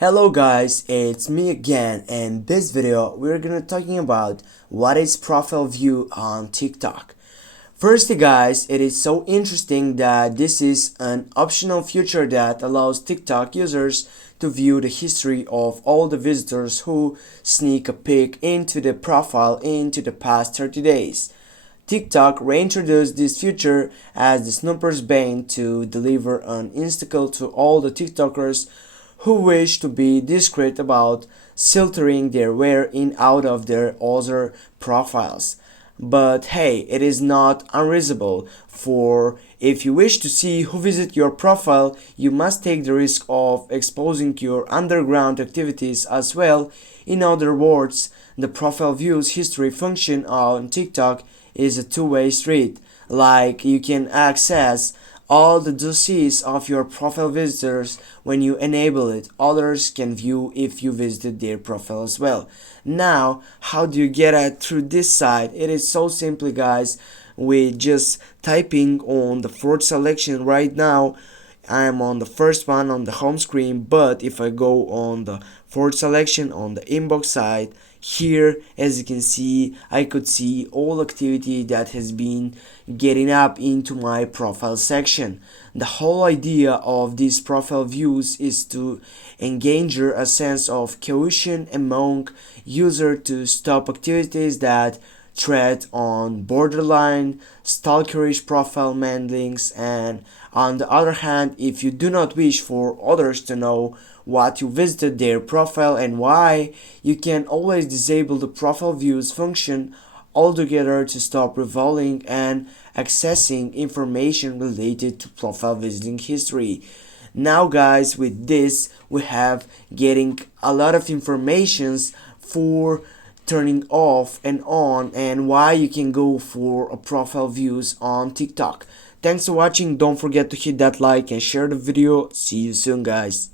Hello guys, it's me again, and in this video we're gonna talking about what is profile view on TikTok. Firstly guys, it is so interesting that this is an optional feature that allows TikTok users to view the history of all the visitors who sneak a peek into the profile into the past 30 days. TikTok reintroduced this feature as the Snoopers bane to deliver an insta to all the TikTokers who wish to be discreet about filtering their way in out of their other profiles. But hey, it is not unreasonable, for if you wish to see who visit your profile, you must take the risk of exposing your underground activities as well. In other words, the profile views history function on TikTok is a two-way street. Like, you can access all the dossiers of your profile visitors when you enable it. Others can view if you visited their profile as well. Now, how do you get it through this side? It is so simple guys, with just typing on the fourth selection. Right now I am on the first one on the home screen, but if I go on the fourth selection on the inbox side, here as you can see, I could see all activity that has been getting up into my profile section. The whole idea of these profile views is to engender a sense of cohesion among users to stop activities that tread on borderline stalkerish profile mandings, and on the other hand, if you do not wish for others to know what you visited their profile and why, you can always disable the profile views function altogether to stop revealing and accessing information related to profile visiting history. Now guys, with this we have getting a lot of informations for turning off and on, and why you can go for a profile views on TikTok. Thanks for watching. Don't forget to hit that like and share the video. See you soon guys.